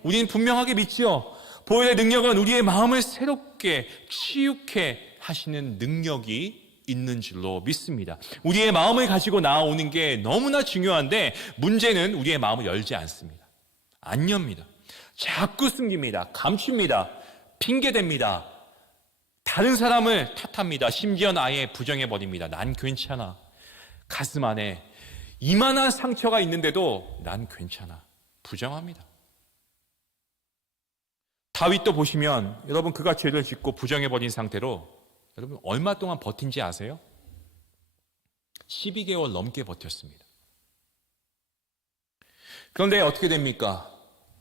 우리는 분명하게 믿지요. 보혈의 능력은 우리의 마음을 새롭게 치유케 하시는 능력이 있는 줄로 믿습니다. 우리의 마음을 가지고 나아오는 게 너무나 중요한데 문제는 우리의 마음을 열지 않습니다. 안 엽니다. 자꾸 숨깁니다. 감춥니다. 핑계댑니다. 다른 사람을 탓합니다. 심지어는 아예 부정해버립니다. 난 괜찮아. 가슴 안에 이만한 상처가 있는데도 난 괜찮아. 부정합니다. 다윗도 보시면 여러분 그가 죄를 짓고 부정해버린 상태로 여러분 얼마 동안 버틴지 아세요? 12개월 넘게 버텼습니다. 그런데 어떻게 됩니까?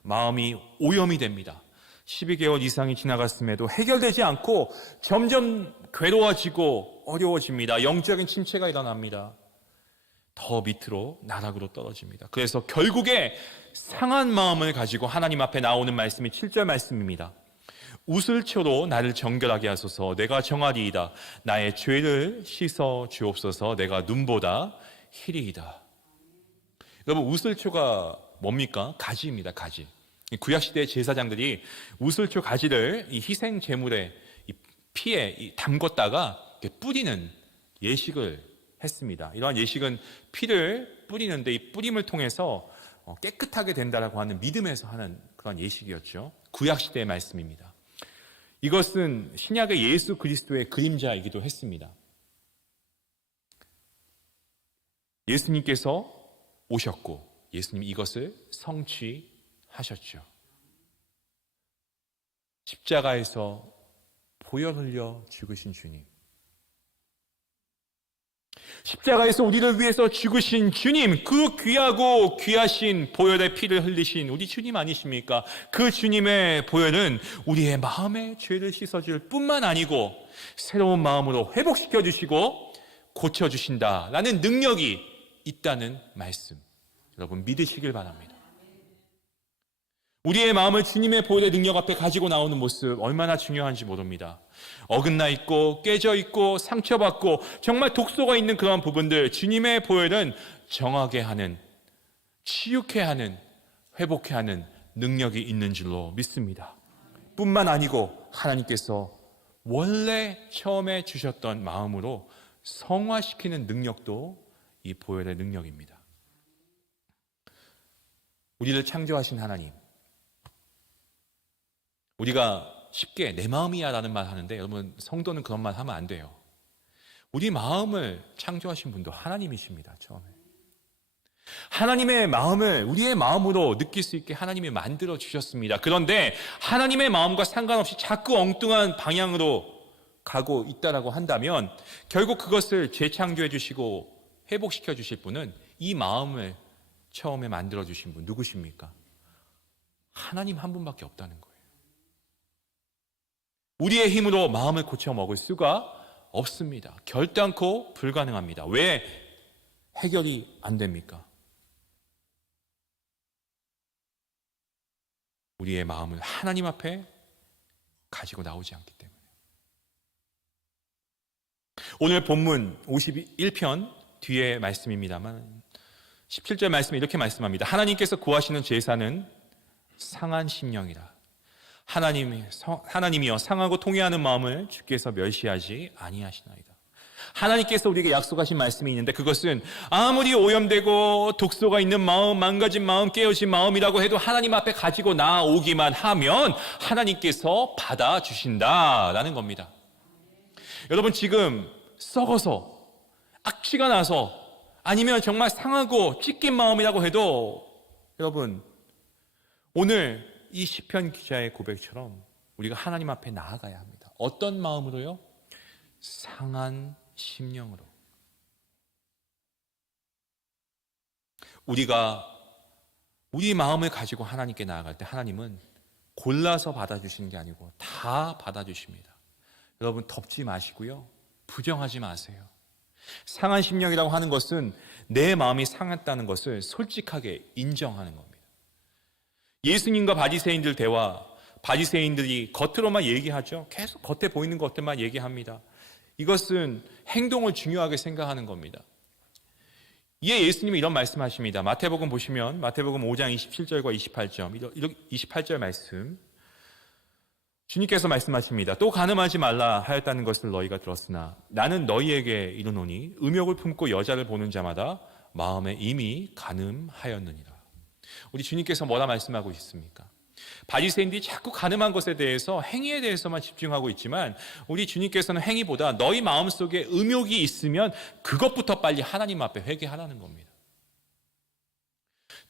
마음이 오염이 됩니다. 12개월 이상이 지나갔음에도 해결되지 않고 점점 괴로워지고 어려워집니다. 영적인 침체가 일어납니다. 더 밑으로 나락으로 떨어집니다. 그래서 결국에 상한 마음을 가지고 하나님 앞에 나오는 말씀이 7절 말씀입니다. 우슬초로 나를 정결하게 하소서. 내가 정하리이다. 나의 죄를 씻어 주옵소서. 내가 눈보다 희리이다. 여러분 우슬초가 뭡니까? 가지입니다. 가지. 구약시대 제사장들이 우슬초 가지를 이 희생 제물의 피에 담궜다가 뿌리는 예식을 했습니다. 이러한 예식은 피를 뿌리는데 이 뿌림을 통해서 깨끗하게 된다라고 하는 믿음에서 하는 그런 예식이었죠. 구약시대의 말씀입니다. 이것은 신약의 예수 그리스도의 그림자이기도 했습니다. 예수님께서 오셨고 예수님 이것을 성취하셨죠. 십자가에서 보혈 흘려 죽으신 주님, 십자가에서 우리를 위해서 죽으신 주님, 그 귀하고 귀하신 보혈의 피를 흘리신 우리 주님 아니십니까? 그 주님의 보혈은 우리의 마음의 죄를 씻어줄 뿐만 아니고 새로운 마음으로 회복시켜 주시고 고쳐주신다라는 능력이 있다는 말씀, 여러분 믿으시길 바랍니다. 우리의 마음을 주님의 보혈의 능력 앞에 가지고 나오는 모습 얼마나 중요한지 모릅니다. 어긋나 있고 깨져 있고 상처받고 정말 독소가 있는 그런 부분들, 주님의 보혈은 정하게 하는, 치유케 하는, 회복케 하는 능력이 있는 줄로 믿습니다. 뿐만 아니고 하나님께서 원래 처음에 주셨던 마음으로 성화시키는 능력도 이 보혈의 능력입니다. 우리를 창조하신 하나님, 우리가 쉽게 내 마음이야 라는 말 하는데, 여러분 성도는 그런 말 하면 안 돼요. 우리 마음을 창조하신 분도 하나님이십니다. 처음에 하나님의 마음을 우리의 마음으로 느낄 수 있게 하나님이 만들어 주셨습니다. 그런데 하나님의 마음과 상관없이 자꾸 엉뚱한 방향으로 가고 있다라고 한다면, 결국 그것을 재창조해 주시고 회복시켜 주실 분은 이 마음을 처음에 만들어 주신 분 누구십니까? 하나님 한 분밖에 없다는 거예요. 우리의 힘으로 마음을 고쳐 먹을 수가 없습니다. 결단코 불가능합니다. 왜 해결이 안 됩니까? 우리의 마음을 하나님 앞에 가지고 나오지 않기 때문에. 오늘 본문 51편 뒤에 말씀입니다만 17절 말씀에 이렇게 말씀합니다. 하나님께서 구하시는 제사는 상한 심령이라. 하나님이여 상하고 통회하는 마음을 주께서 멸시하지 아니하시나이다. 하나님께서 우리에게 약속하신 말씀이 있는데, 그것은 아무리 오염되고 독소가 있는 마음, 망가진 마음, 깨어진 마음이라고 해도 하나님 앞에 가지고 나오기만 하면 하나님께서 받아주신다라는 겁니다. 여러분, 지금 썩어서 악취가 나서 아니면 정말 상하고 찢긴 마음이라고 해도, 여러분 오늘 이 시편 기자의 고백처럼 우리가 하나님 앞에 나아가야 합니다. 어떤 마음으로요? 상한 심령으로. 우리가 우리 마음을 가지고 하나님께 나아갈 때 하나님은 골라서 받아주시는 게 아니고 다 받아주십니다. 여러분 덮지 마시고요, 부정하지 마세요. 상한 심령이라고 하는 것은 내 마음이 상했다는 것을 솔직하게 인정하는 겁니다. 예수님과 바리새인들 대화, 바리새인들이 겉으로만 얘기하죠. 계속 겉에 보이는 것들만 얘기합니다. 이것은 행동을 중요하게 생각하는 겁니다. 이에 예수님이 이런 말씀하십니다. 마태복음 보시면 마태복음 5장 27절과 28절 말씀, 주님께서 말씀하십니다. 또 간음하지 말라 하였다는 것을 너희가 들었으나 나는 너희에게 이르노니 음욕을 품고 여자를 보는 자마다 마음에 이미 간음하였느니라. 우리 주님께서 뭐라 말씀하고 있습니까? 바리새인들이 자꾸 간음한 것에 대해서, 행위에 대해서만 집중하고 있지만 우리 주님께서는 행위보다 너희 마음속에 음욕이 있으면 그것부터 빨리 하나님 앞에 회개하라는 겁니다.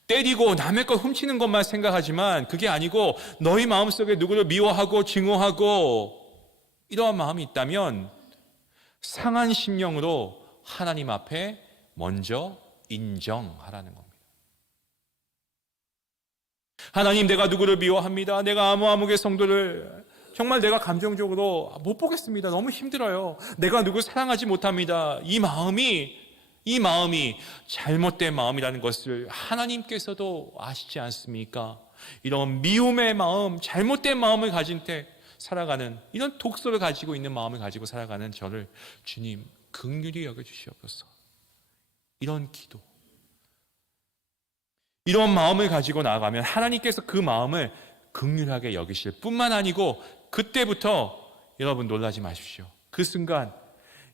때리고 남의 것 훔치는 것만 생각하지만 그게 아니고 너희 마음속에 누구를 미워하고 증오하고 이러한 마음이 있다면 상한 심령으로 하나님 앞에 먼저 인정하라는 겁니다. 하나님, 내가 누구를 미워합니다. 내가 아무개 성도를 정말 내가 감정적으로 못 보겠습니다. 너무 힘들어요. 내가 누구 사랑하지 못합니다. 이 마음이 잘못된 마음이라는 것을 하나님께서도 아시지 않습니까? 이런 미움의 마음, 잘못된 마음을 가진 때 살아가는, 이런 독소를 가지고 있는 마음을 가지고 살아가는 저를 주님 긍휼히 여겨주시옵소서. 이런 기도, 이런 마음을 가지고 나아가면 하나님께서 그 마음을 긍휼하게 여기실 뿐만 아니고, 그때부터 여러분 놀라지 마십시오. 그 순간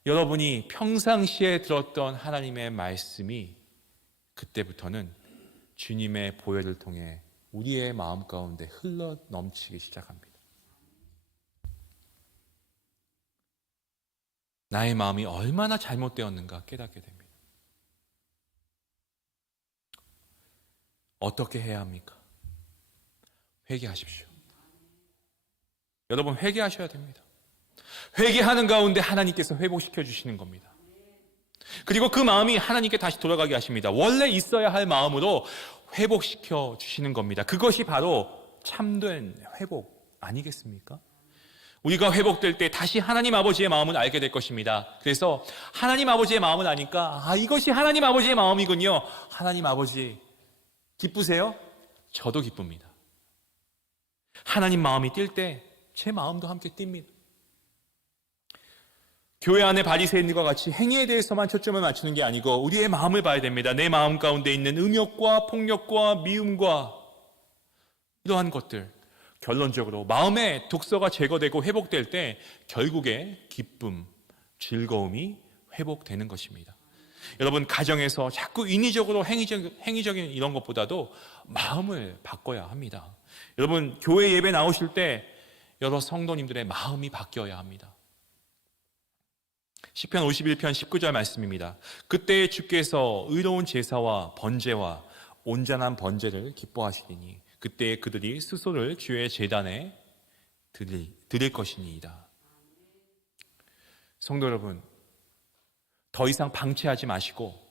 여러분이 평상시에 들었던 하나님의 말씀이 그때부터는 주님의 보혈을 통해 우리의 마음 가운데 흘러 넘치기 시작합니다. 나의 마음이 얼마나 잘못되었는가 깨닫게 됩니다. 어떻게 해야 합니까? 회개하십시오. 여러분 회개하셔야 됩니다. 회개하는 가운데 하나님께서 회복시켜 주시는 겁니다. 그리고 그 마음이 하나님께 다시 돌아가게 하십니다. 원래 있어야 할 마음으로 회복시켜 주시는 겁니다. 그것이 바로 참된 회복 아니겠습니까? 우리가 회복될 때 다시 하나님 아버지의 마음을 알게 될 것입니다. 그래서 하나님 아버지의 마음을 아니까 이것이 하나님 아버지의 마음이군요. 하나님 아버지 기쁘세요? 저도 기쁩니다. 하나님 마음이 뛸 때 제 마음도 함께 뜁니다. 교회 안에 바리새인들과 같이 행위에 대해서만 초점을 맞추는 게 아니고 우리의 마음을 봐야 됩니다. 내 마음 가운데 있는 음욕과 폭력과 미움과 이러한 것들, 결론적으로 마음의 독소가 제거되고 회복될 때 결국에 기쁨, 즐거움이 회복되는 것입니다. 여러분 가정에서 자꾸 인위적으로 행위적인 이런 것보다도 마음을 바꿔야 합니다. 여러분 교회 예배 나오실 때 여러 성도님들의 마음이 바뀌어야 합니다. 시편 51편 19절 말씀입니다. 그때에 주께서 의로운 제사와 번제와 온전한 번제를 기뻐하시리니 그때에 그들이 스소를 주의 제단에 드릴 것이니이다. 성도 여러분, 더 이상 방치하지 마시고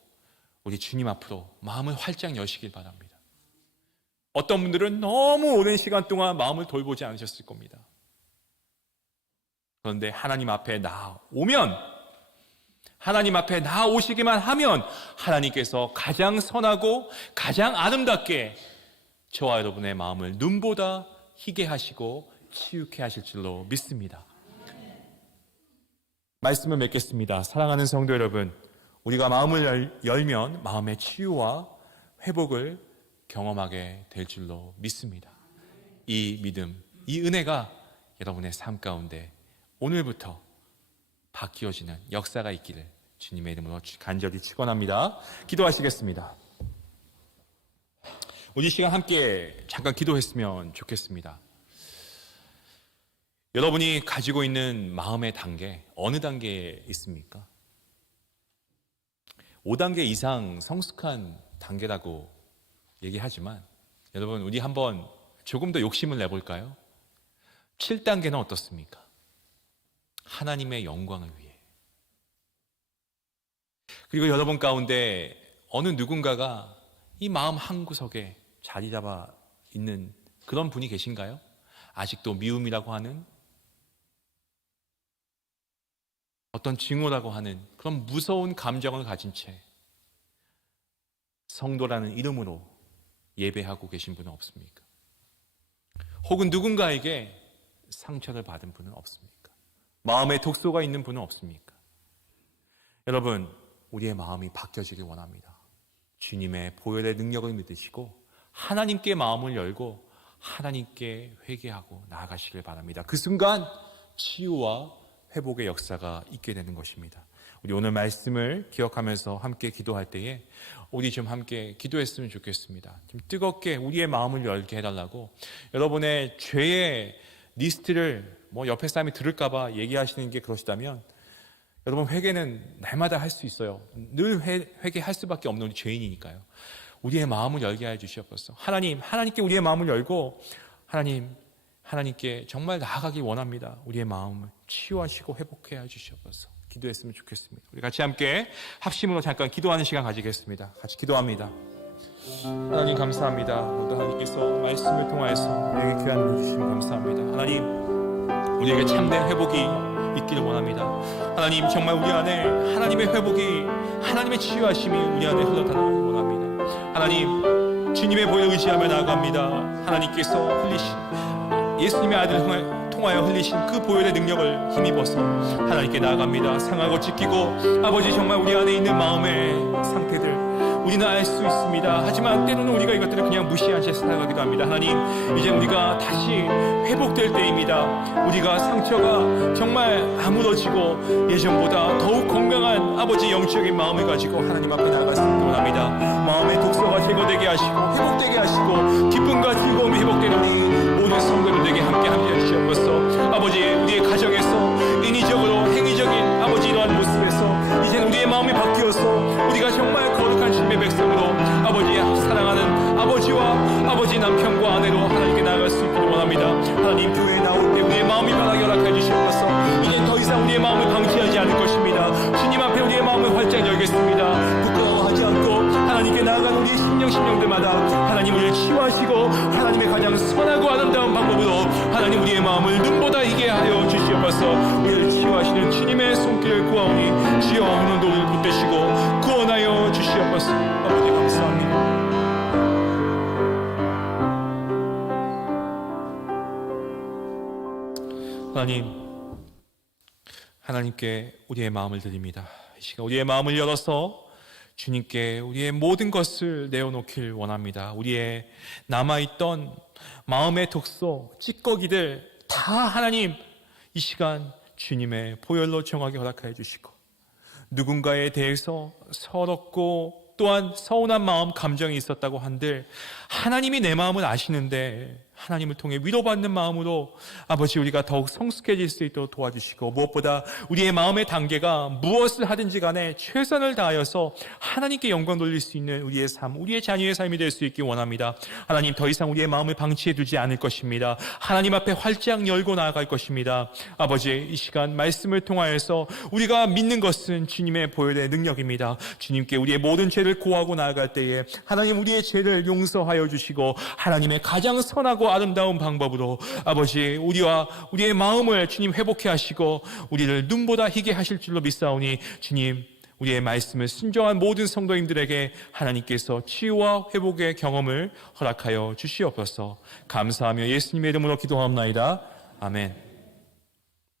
우리 주님 앞으로 마음을 활짝 여시길 바랍니다. 어떤 분들은 너무 오랜 시간 동안 마음을 돌보지 않으셨을 겁니다. 그런데 하나님 앞에 나아오시기만 하면 하나님께서 가장 선하고 가장 아름답게 저와 여러분의 마음을 눈보다 희게 하시고 치유케 하실 줄로 믿습니다. 말씀을 맺겠습니다. 사랑하는 성도 여러분, 우리가 마음을 열면 마음의 치유와 회복을 경험하게 될 줄로 믿습니다. 이 믿음, 이 은혜가 여러분의 삶 가운데 오늘부터 바뀌어지는 역사가 있기를 주님의 이름으로 간절히 축원합니다. 기도하시겠습니다. 우리 시간 함께 잠깐 기도했으면 좋겠습니다. 여러분이 가지고 있는 마음의 단계, 어느 단계에 있습니까? 5단계 이상 성숙한 단계라고 얘기하지만 여러분, 우리 한번 조금 더 욕심을 내볼까요? 7단계는 어떻습니까? 하나님의 영광을 위해. 그리고 여러분 가운데 어느 누군가가 이 마음 한구석에 자리 잡아 있는 그런 분이 계신가요? 아직도 미움이라고 하는, 어떤 증오라고 하는 그런 무서운 감정을 가진 채 성도라는 이름으로 예배하고 계신 분은 없습니까? 혹은 누군가에게 상처를 받은 분은 없습니까? 마음에 독소가 있는 분은 없습니까? 여러분, 우리의 마음이 바뀌어지길 원합니다. 주님의 보혈의 능력을 믿으시고 하나님께 마음을 열고 하나님께 회개하고 나아가시길 바랍니다. 그 순간 치유와 회복의 역사가 있게 되는 것입니다. 우리 오늘 말씀을 기억하면서 함께 기도할 때에 우리 좀 함께 기도했으면 좋겠습니다. 좀 뜨겁게 우리의 마음을 열게 해달라고, 여러분의 죄의 리스트를 옆에 사람이 들을까봐 얘기하시는 게 그러시다면, 여러분, 회개는 날마다 할 수 있어요. 늘 회개할 수밖에 없는 우리 죄인이니까요. 우리의 마음을 열게 해 주시옵소서. 하나님께 우리의 마음을 열고 하나님께 정말 나아가기 원합니다. 우리의 마음을 치유하시고 회복해 주시옵소서. 기도했으면 좋겠습니다. 우리 같이 함께 합심으로 잠깐 기도하는 시간 가지겠습니다. 같이 기도합니다. 하나님 감사합니다. 오늘 하나님께서 말씀을 통하여서 우리에게 귀한 은혜 주시면 감사합니다. 하나님, 우리에게 참된 회복이 있기를 원합니다. 하나님, 정말 우리 안에 하나님의 회복이, 하나님의 치유하심이 우리 안에 흘러다니길 원합니다. 하나님, 주님의 보혈 의지하며 나아갑니다. 하나님께서 흘리신 예수님의 아들을 통하여 흘리신 그 보혈의 능력을 힘입어서 하나님께 나아갑니다. 상하고 찢기고 아버지, 정말 우리 안에 있는 마음의 상태들 우리는 알 수 있습니다. 하지만 때로는 우리가 이것들을 그냥 무시한 채 살아가기도 합니다. 하나님, 이제 우리가 다시 회복될 때입니다. 우리가 상처가 정말 아물어지고 예전보다 더욱 건강한 아버지 영적인 마음을 가지고 하나님 앞에 나아갈 수 있기를 원합니다. 마음의 독소가 제거되게 하시고 회복되게 하시고 기쁨과 즐거움이 회복되는 우리 모든 성도들에게 함께 해주시옵소서. 아버지, 우리의 가정에서 인위적으로 행위적인 아버지 이러한 모습에서 이제 우리의 마음이 바뀌어서 우리가 정말 거룩한 주님의 백성으로 아버지 사랑하는 아버지와 아버지 남편과 아내로 하나님께 나아갈 수 있기를 원합니다. 하나님, 교회에 나올 때 우리의 마음이 변하게 허락해 주시옵소서. 이제 더 이상 우리의 마음을 방치하지 않을 것입니다. 주님 앞에 우리의 마음을 활짝 열겠습니다. 부끄러워하지 않고 하나님께 나아가는 우리의 심령들마다 하나님 우리를 치유하시고 하나님의 가장 선하고 아름다운 방법으로 하나님 우리의 마음을 눈보다 희게 하여 주시옵소서. 우리를 치유하시는 주님의 손길을 구하오니 주여 오늘도 우리를 붙드시고 구원하여 주시옵소서. 아버지 감사합니다. 하나님께 우리의 마음을 드립니다. 이 시간 우리의 마음을 열어서 주님께 우리의 모든 것을 내어놓길 원합니다. 우리의 남아있던 마음의 독소, 찌꺼기들 다 하나님 이 시간 주님의 보혈로 정하게 허락하여 주시고, 누군가에 대해서 서럽고 또한 서운한 마음, 감정이 있었다고 한들 하나님이 내 마음을 아시는데 하나님을 통해 위로받는 마음으로 아버지 우리가 더욱 성숙해질 수 있도록 도와주시고, 무엇보다 우리의 마음의 단계가 무엇을 하든지 간에 최선을 다하여서 하나님께 영광 돌릴 수 있는 우리의 삶, 우리의 자녀의 삶이 될 수 있기 원합니다. 하나님, 더 이상 우리의 마음을 방치해 두지 않을 것입니다. 하나님 앞에 활짝 열고 나아갈 것입니다. 아버지, 이 시간 말씀을 통하여서 우리가 믿는 것은 주님의 보혈의 능력입니다. 주님께 우리의 모든 죄를 고하고 나아갈 때에 하나님 우리의 죄를 용서하여 주시고, 하나님의 가장 선하고 아름다운 방법으로 아버지 우리와 우리의 마음을 주님 회복해 하시고 우리를 눈보다 희게 하실 줄로 믿사오니, 주님 우리의 말씀을 순종한 모든 성도님들에게 하나님께서 치유와 회복의 경험을 허락하여 주시옵소서. 감사하며 예수님의 이름으로 기도하옵나이다. 아멘.